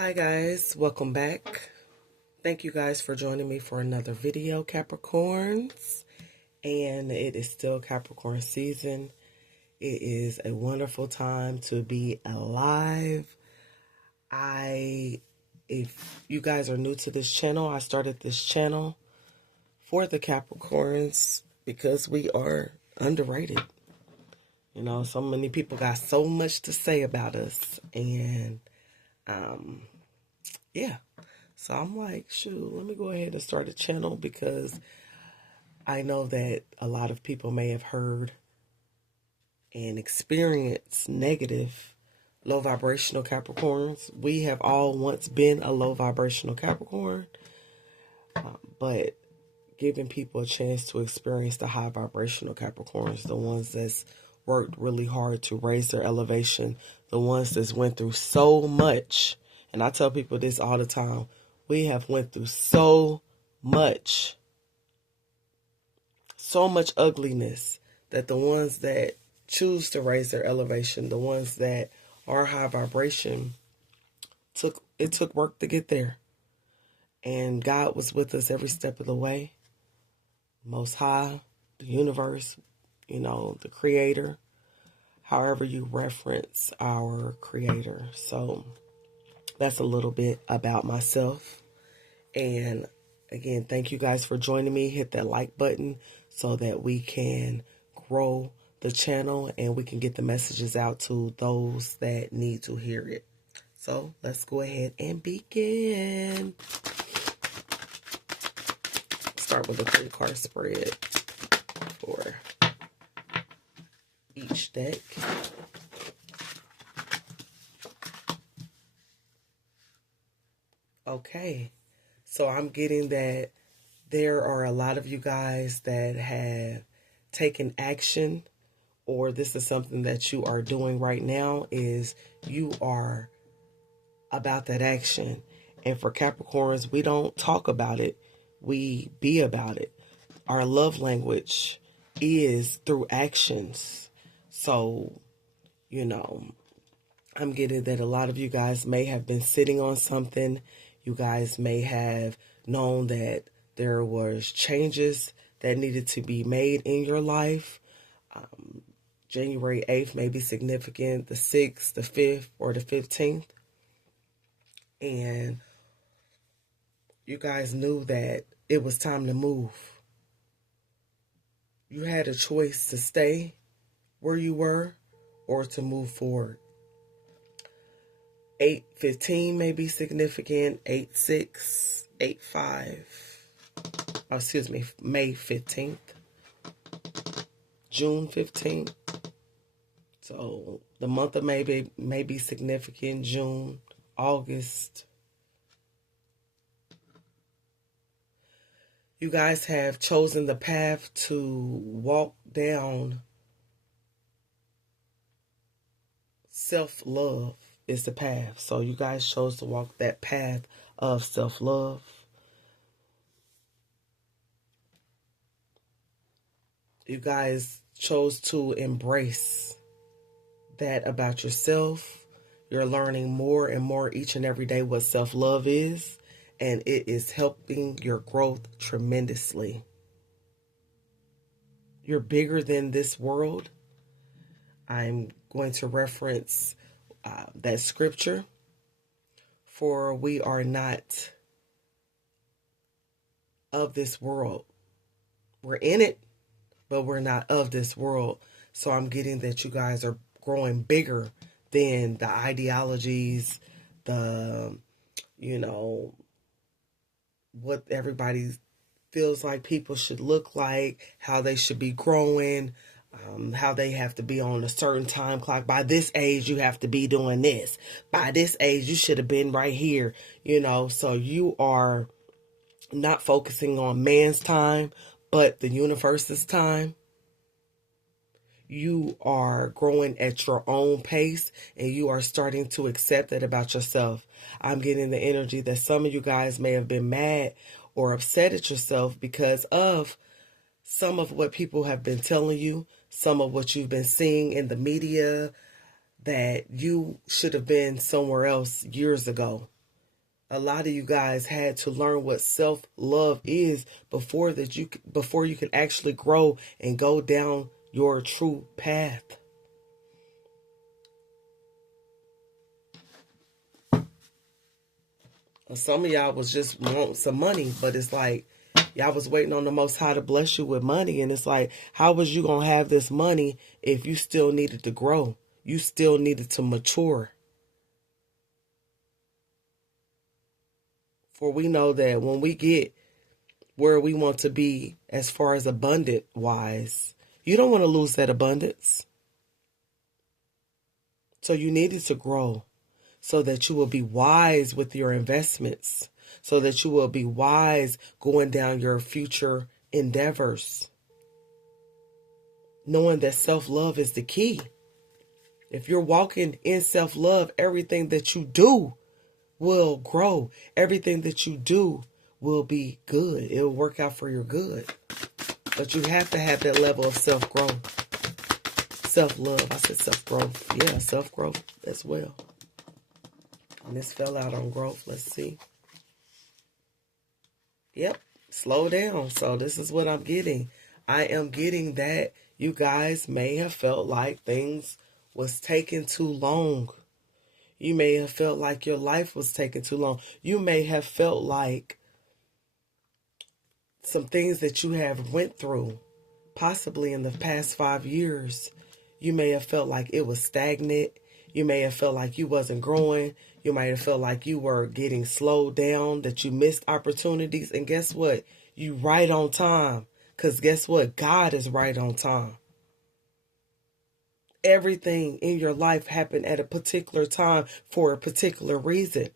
Hi guys, welcome back. Thank you guys for joining me for another video, Capricorns. And it is still Capricorn season. It is a wonderful time to be alive. If you guys are new to this channel, I started this channel for the Capricorns because we are underrated. You know, so many people got so much to say about us, and yeah. So I'm like, shoot, let me go ahead and start a channel because I know that a lot of people may have heard and experienced negative low vibrational Capricorns. We have all once been a low vibrational Capricorn, but giving people a chance to experience the high vibrational Capricorns, the ones that's worked really hard to raise their elevation, the ones that's went through so much. And I tell people this all the time. We have went through so much ugliness that the ones that choose to raise their elevation, the ones that are high vibration, took work to get there. And God was with us every step of the way. Most High, the universe, the creator, however you reference our creator. So that's a little bit about myself. And again, thank you guys for joining me. Hit that like button so that we can grow the channel and we can get the messages out to those that need to hear it. So let's go ahead and begin. Start with a 3-card spread for each deck. Okay. So I'm getting that there are a lot of you guys that have taken action, or this is something that you are doing right now, is you are about that action. And for Capricorns, we don't talk about it. We be about it. Our love language is through actions. So, I'm getting that a lot of you guys may have been sitting on something. You guys may have known that there was changes that needed to be made in your life. January 8th may be significant, the 6th, the 5th, or the 15th. And you guys knew that it was time to move. You had a choice to stay where you were or to move forward. 8/15 may be significant. 8/6, 8/5. Excuse me, May 15th, June 15th. So the month of May may be significant. June, August. You guys have chosen the path to walk down. Self-love is the path. So you guys chose to walk that path of self-love. You guys chose to embrace that about yourself. You're learning more and more each and every day what self-love is, and it is helping your growth tremendously. You're bigger than this world. I'm going to reference that scripture. For we are not of this world. We're in it, but we're not of this world. So I'm getting that you guys are growing bigger than the ideologies, what everybody feels like people should look like, how they should be growing, how they have to be on a certain time clock. By this age, you have to be doing this. By this age, you should have been right here, So you are not focusing on man's time, but the universe's time. You are growing at your own pace, and you are starting to accept that about yourself. I'm getting the energy that some of you guys may have been mad or upset at yourself because of some of what people have been telling you, some of what you've been seeing in the media, that you should have been somewhere else years ago. A lot of you guys had to learn what self-love is before you can actually grow and go down your true path. Some of y'all was just wanting some money, but it's like y'all was waiting on the Most High to bless you with money, and it's like, how was you gonna have this money if you still needed to grow? You still needed to mature. For we know that when we get where we want to be as far as abundant wise, you don't want to lose that abundance. So you needed to grow so that you will be wise with your investments, so that you will be wise going down your future endeavors, knowing that self-love is the key. If you're walking in self-love, everything that you do will grow. Everything that you do will be good. It will work out for your good. But you have to have that level of self-growth. Self-love. I said self-growth. Yeah, self-growth as well. And this fell out on growth. Let's see. Yep. Slow down. So this is what I'm getting. I am getting that you guys may have felt like things was taking too long. You may have felt like your life was taking too long. You may have felt like some things that you have went through, possibly in the past 5 years, you may have felt like it was stagnant. You may have felt like you wasn't growing. You might have felt like you were getting slowed down, that you missed opportunities. And guess what? You right on time. Because guess what? God is right on time. Everything in your life happened at a particular time for a particular reason.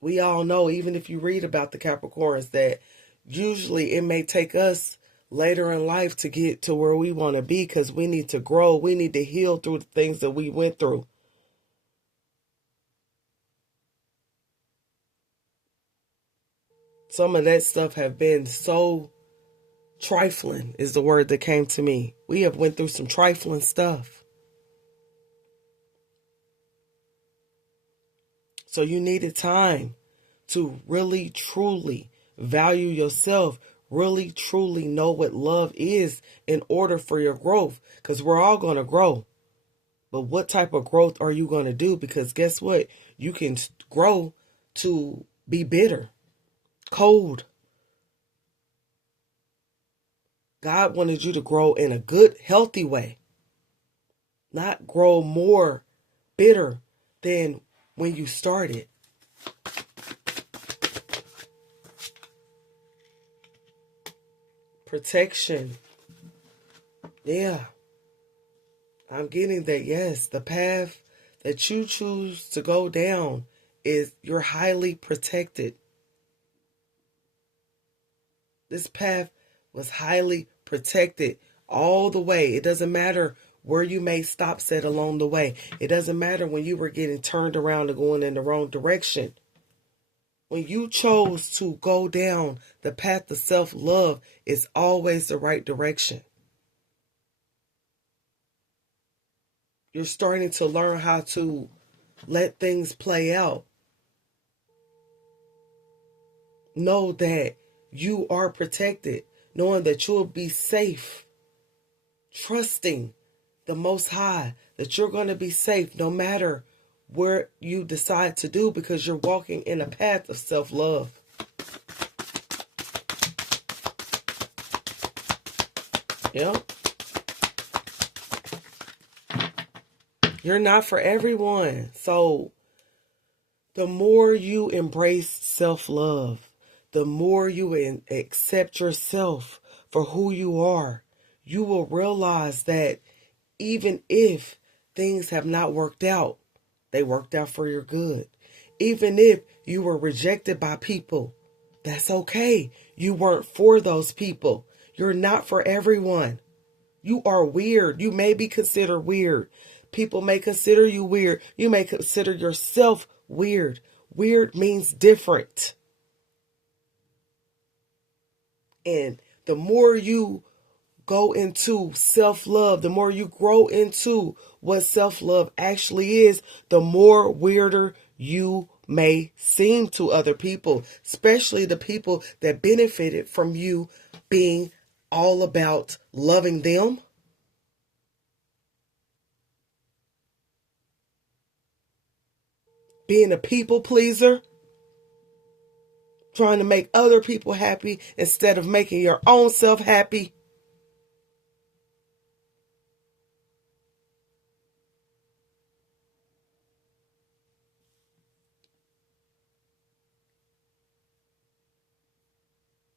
We all know, even if you read about the Capricorns, that usually it may take us later in life to get to where we want to be, because we need to grow. We need to heal through the things that we went through. Some of that stuff have been so trifling, is the word that came to me. We have went through some trifling stuff. So you needed time to really, truly value yourself, really, truly know what love is in order for your growth. Because we're all going to grow. But what type of growth are you going to do? Because guess what? You can grow to be bitter, cold. God wanted you to grow in a good, healthy way. Not grow more bitter than when you started. Protection. Yeah. I'm getting that. Yes, the path that you choose to go down is you're highly protected. This path was highly protected all the way. It doesn't matter where you made stops at along the way. It doesn't matter when you were getting turned around and going in the wrong direction. When you chose to go down the path of self-love, it's always the right direction. You're starting to learn how to let things play out. Know that you are protected, knowing that you'll be safe, trusting the Most High, that you're going to be safe no matter where you decide to do, because you're walking in a path of self-love. Yep. You're not for everyone. So the more you embrace self-love, the more you accept yourself for who you are, you will realize that even if things have not worked out, they worked out for your good. Even if you were rejected by people, that's okay. You weren't for those people. You're not for everyone. You are weird. You may be considered weird. People may consider you weird. You may consider yourself weird. Weird means different. And the more you go into self-love, the more you grow into what self-love actually is, the more weirder you may seem to other people, especially the people that benefited from you being all about loving them. Being a people pleaser, trying to make other people happy instead of making your own self happy.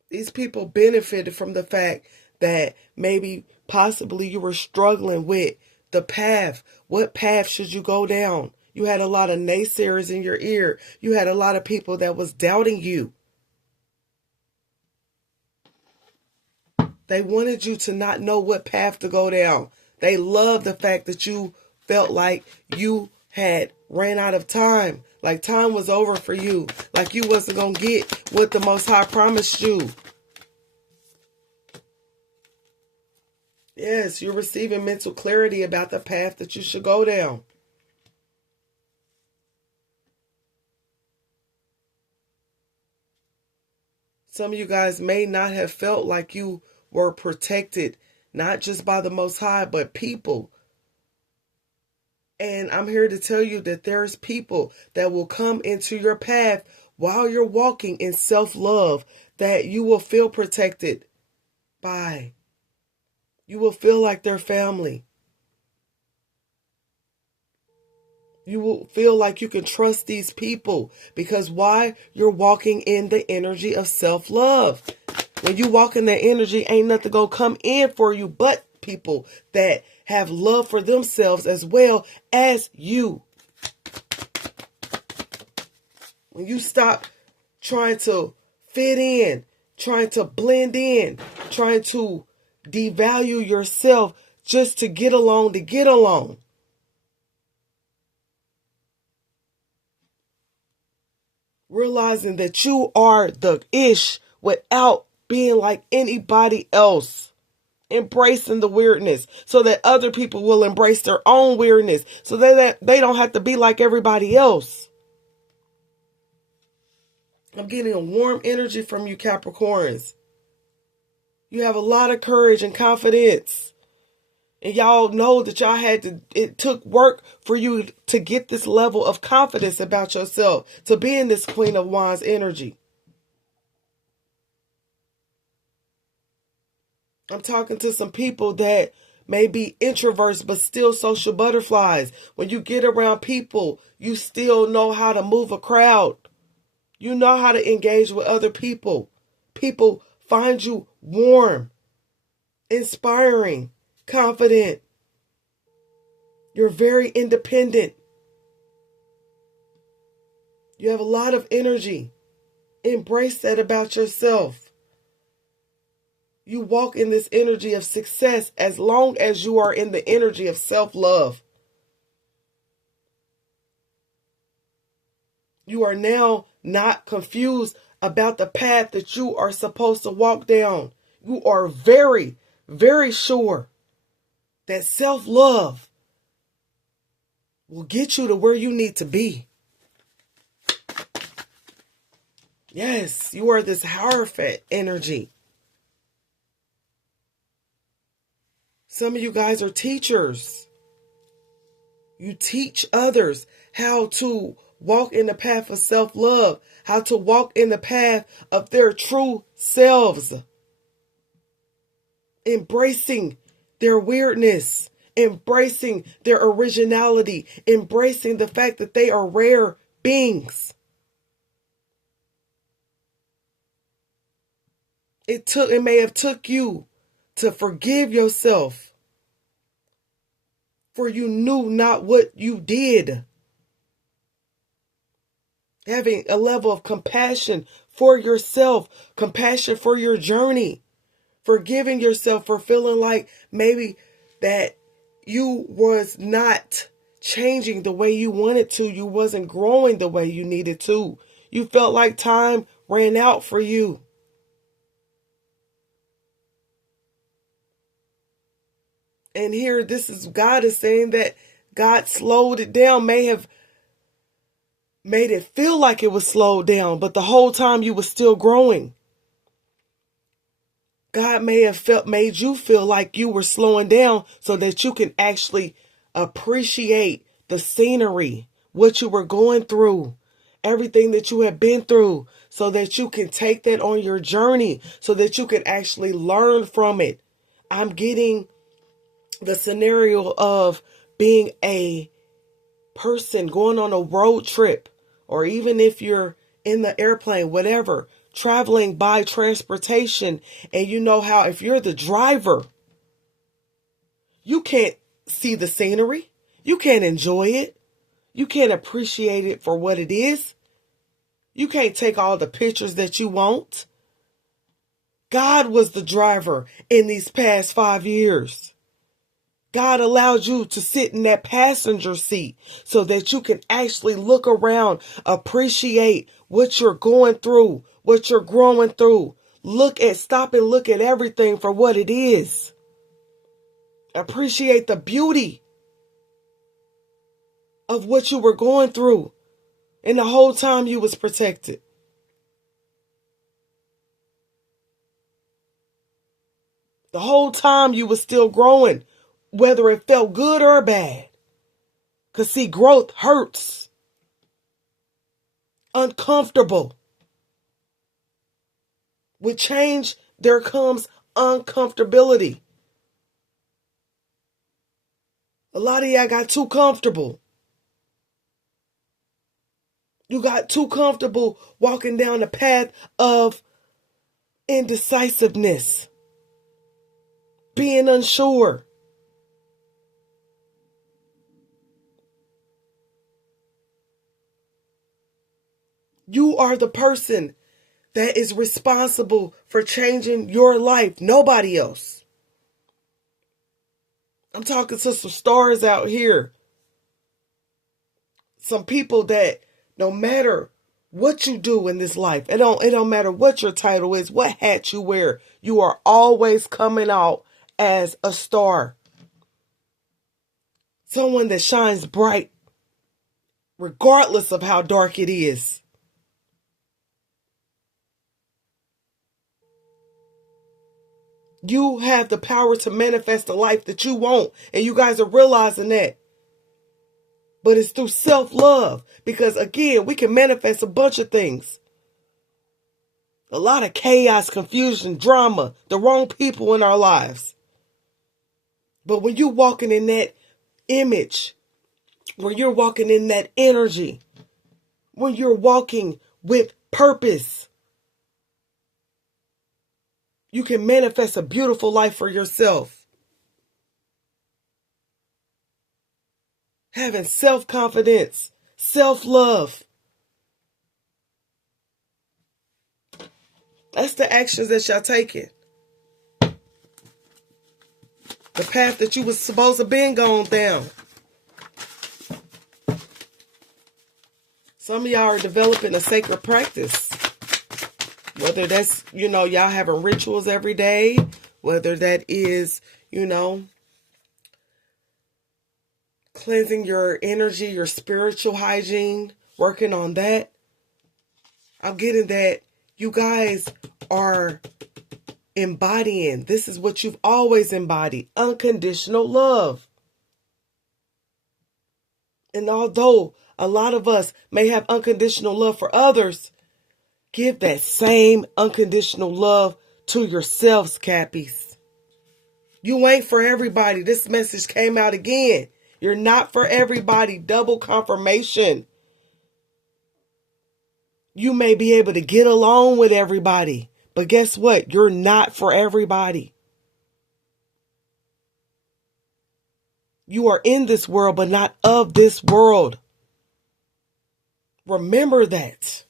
These people benefited from the fact that maybe possibly you were struggling with the path. What path should you go down? You had a lot of naysayers in your ear. You had a lot of people that was doubting you. They wanted you to not know what path to go down. They loved the fact that you felt like you had ran out of time. Like time was over for you. Like you wasn't going to get what the Most High promised you. Yes, you're receiving mental clarity about the path that you should go down. Some of you guys may not have felt like you were protected, not just by the Most High, but people. And I'm here to tell you that there's people that will come into your path while you're walking in self-love that you will feel protected by. You will feel like they're family. You will feel like you can trust these people because why? You're walking in the energy of self-love. When you walk in that energy, ain't nothing gonna come in for you but people that have love for themselves as well as you. When you stop trying to fit in, trying to blend in, trying to devalue yourself just to get along, realizing that you are the ish without being like anybody else. Embracing the weirdness so that other people will embrace their own weirdness so that they don't have to be like everybody else. I'm getting a warm energy from you, Capricorns. You have a lot of courage and confidence. And y'all know that it took work for you to get this level of confidence about yourself, to be in this Queen of Wands energy. I'm talking to some people that may be introverts, but still social butterflies. When you get around people, you still know how to move a crowd. You know how to engage with other people. People find you warm, inspiring, confident. You're very independent. You have a lot of energy. Embrace that about yourself. You walk in this energy of success as long as you are in the energy of self-love. You are now not confused about the path that you are supposed to walk down. You are very, very sure that self-love will get you to where you need to be. Yes, you are this Hierophant energy. Some of you guys are teachers. You teach others how to walk in the path of self-love, how to walk in the path of their true selves. Embracing their weirdness, embracing their originality, embracing the fact that they are rare beings. It may have took you to forgive yourself, for you knew not what you did. Having a level of compassion for yourself, compassion for your journey, forgiving yourself for feeling like maybe that you was not changing the way you wanted to. You wasn't growing the way you needed to. You felt like time ran out for you. And here, God is saying that God slowed it down, may have made it feel like it was slowed down, but the whole time you were still growing. God may have made you feel like you were slowing down so that you can actually appreciate the scenery, what you were going through, everything that you have been through, so that you can take that on your journey, so that you can actually learn from it. I'm getting the scenario of being a person going on a road trip, or even if you're in the airplane, whatever, traveling by transportation, and you know how if you're the driver, you can't see the scenery, you can't enjoy it, you can't appreciate it for what it is, you can't take all the pictures that you want. God was the driver in these past 5 years. God allowed you to sit in that passenger seat so that you can actually look around, appreciate what you're going through, what you're growing through. Stop and look at everything for what it is. Appreciate the beauty of what you were going through, and the whole time you was protected. The whole time you was still growing, whether it felt good or bad. Because see, growth hurts. Uncomfortable. With change, there comes uncomfortability. A lot of y'all got too comfortable. You got too comfortable walking down the path of indecisiveness, being unsure. You are the person that is responsible for changing your life, nobody else. I'm talking to some stars out here. Some people that no matter what you do in this life, it don't matter what your title is, what hat you wear, you are always coming out as a star. Someone that shines bright, regardless of how dark it is. You have the power to manifest the life that you want, and you guys are realizing that. But it's through self-love, because again, we can manifest a bunch of things. A lot of chaos, confusion, drama, the wrong people in our lives. But when you're walking in that image, when you're walking in that energy, when you're walking with purpose, you can manifest a beautiful life for yourself. Having self-confidence, self-love. That's the actions that y'all taking. The path that you was supposed to been going down. Some of y'all are developing a sacred practice. Whether that's, y'all having rituals every day. Whether that is, cleansing your energy, your spiritual hygiene, working on that. I'm getting that you guys are embodying. This is what you've always embodied. Unconditional love. And although a lot of us may have unconditional love for others, give that same unconditional love to yourselves, Cappies. You ain't for everybody. This message came out again. You're not for everybody. Double confirmation. You may be able to get along with everybody, but guess what? You're not for everybody. You are in this world, but not of this world. Remember that.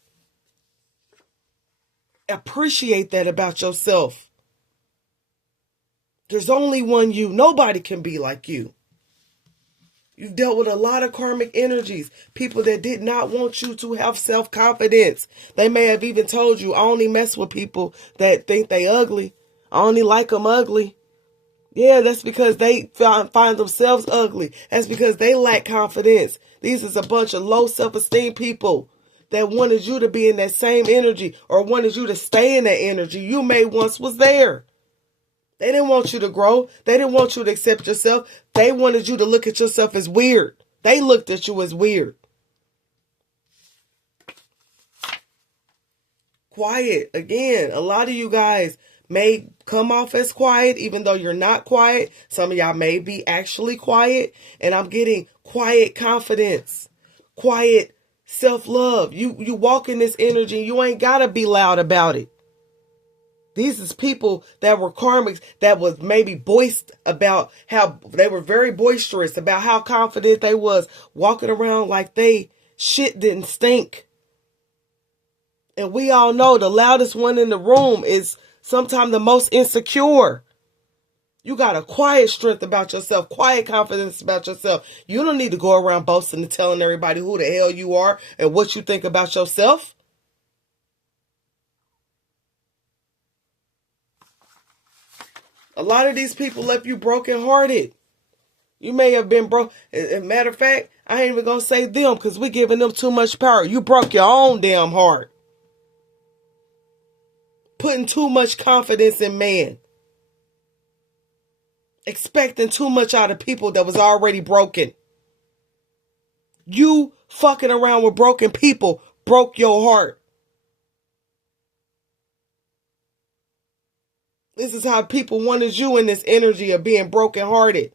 Appreciate that about yourself. There's only one you. Nobody can be like you. You've dealt with a lot of karmic energies. People that did not want you to have self-confidence. They may have even told you, I only mess with people that think they ugly. I only like them ugly. Yeah, that's because they find themselves ugly. That's because they lack confidence. These is a bunch of low self-esteem people that wanted you to be in that same energy or wanted you to stay in that energy you may once was there. They didn't want you to grow. They didn't want you to accept yourself. They wanted you to look at yourself as weird. They looked at you as weird. Quiet. Again, a lot of you guys may come off as quiet, even though you're not quiet. Some of y'all may be actually quiet. And I'm getting quiet confidence, quiet self-love. You walk in this energy. You ain't got to be loud about it. These is people that were karmics that was maybe boiced about how they were very boisterous about how confident they was, walking around like they shit didn't stink. And we all know the loudest one in the room is sometimes the most insecure. You got a quiet strength about yourself, quiet confidence about yourself. You don't need to go around boasting and telling everybody who the hell you are and what you think about yourself. A lot of these people left you brokenhearted. You may have been broke. As a matter of fact, I ain't even going to say them because we're giving them too much power. You broke your own damn heart. Putting too much confidence in man. Expecting too much out of people that was already broken. You fucking around with broken people broke your heart. This is how people wanted you in this energy of being brokenhearted.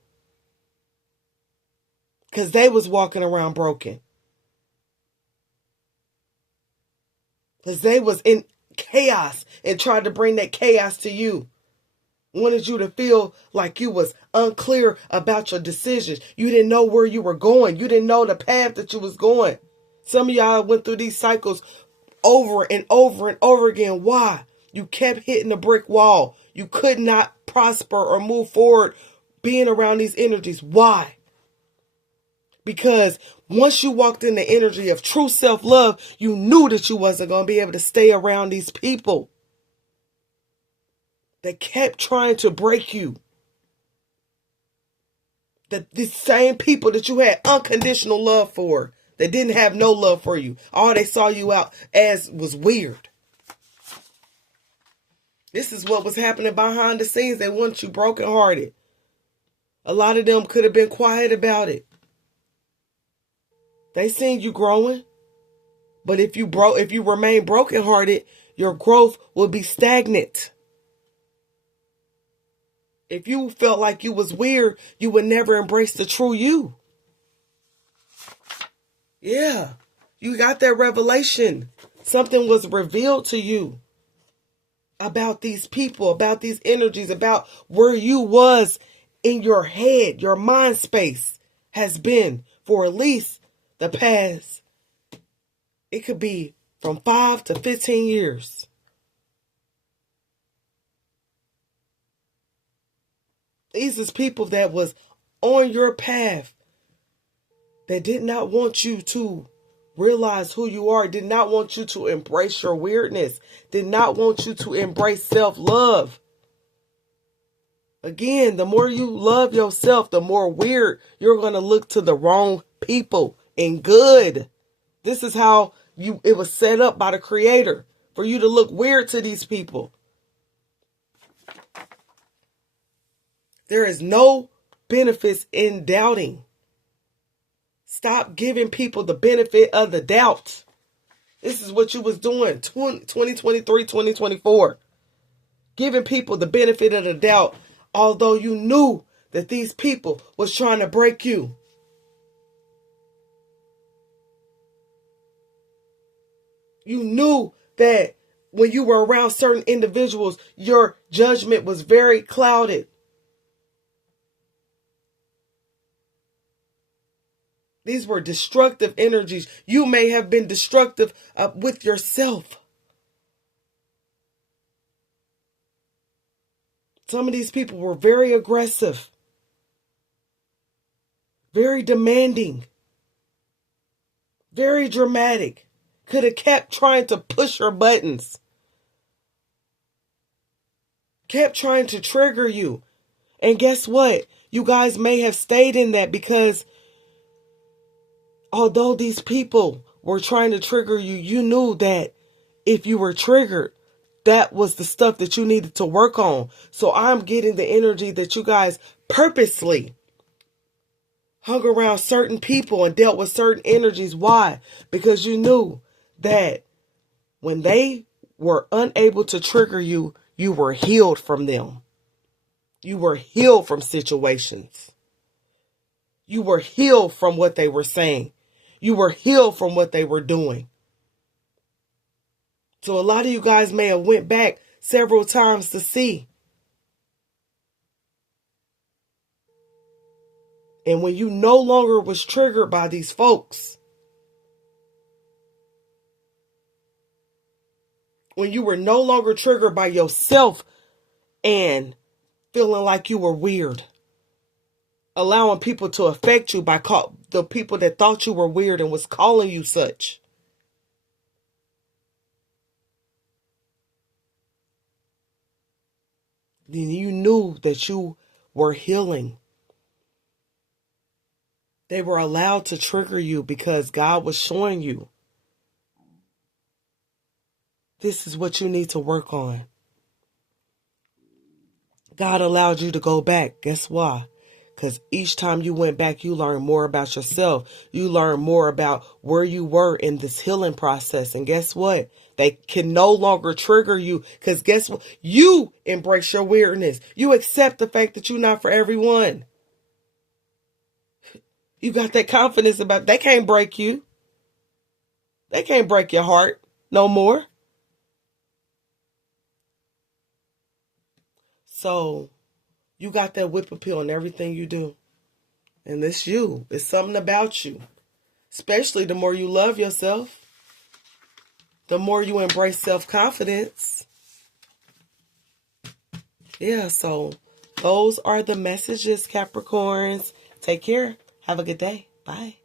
Because they was walking around broken. Because they was in chaos and tried to bring that chaos to you. Wanted you to feel like you was unclear about your decisions. You didn't know where you were going. You didn't know the path that you was going. Some of y'all went through these cycles over and over and over again. Why? You kept hitting a brick wall. You could not prosper or move forward being around these energies. Why? Because once you walked in the energy of true self-love, you knew that you wasn't going to be able to stay around these people that kept trying to break you. That these same people that you had unconditional love for, that didn't have no love for you. All they saw you out as was weird. This is what was happening behind the scenes. They want you brokenhearted. A lot of them could have been quiet about it. They seen you growing. But if you remain brokenhearted, your growth will be stagnant. If you felt like you was weird, you would never embrace the true you. Yeah. You got that revelation. Something was revealed to you about these people, about these energies, about where you was in your head. Your mind space has been for at least the past, it could be from 5 to 15 years. These is people that was on your path that did not want you to realize who you are, did not want you to embrace your weirdness, did not want you to embrace self-love. Again, the more you love yourself, the more weird you're going to look to the wrong people. And good. This is how it was set up by the Creator, for you to look weird to these people. There is no benefits in doubting. Stop giving people the benefit of the doubt. This is what you was doing 2023, 2024. Giving people the benefit of the doubt, although you knew that these people was trying to break you. You knew that when you were around certain individuals, your judgment was very clouded. These were destructive energies. You may have been destructive with yourself. Some of these people were very aggressive, very demanding, very dramatic. Could have kept trying to push your buttons. Kept trying to trigger you. And guess what? You guys may have stayed in that because although these people were trying to trigger you, you knew that if you were triggered, that was the stuff that you needed to work on. So I'm getting the energy that you guys purposely hung around certain people and dealt with certain energies. Why? Because you knew that when they were unable to trigger you, you were healed from them. You were healed from situations. You were healed from what they were saying. You were healed from what they were doing. So a lot of you guys may have went back several times to see. And when you no longer was triggered by these folks, when you were no longer triggered by yourself and feeling like you were weird, allowing people to affect you by the people that thought you were weird and was calling you such. Then you knew that you were healing. They were allowed to trigger you because God was showing you this is what you need to work on. God allowed you to go back. Guess why? Because each time you went back, you learned more about yourself. You learned more about where you were in this healing process. And guess what? They can no longer trigger you because guess what? You embrace your weirdness. You accept the fact that you're not for everyone. You got that confidence about they can't break you. They can't break your heart no more. So you got that whip appeal in everything you do. And it's you. It's something about you. Especially the more you love yourself, the more you embrace self-confidence. Yeah, so those are the messages, Capricorns. Take care. Have a good day. Bye.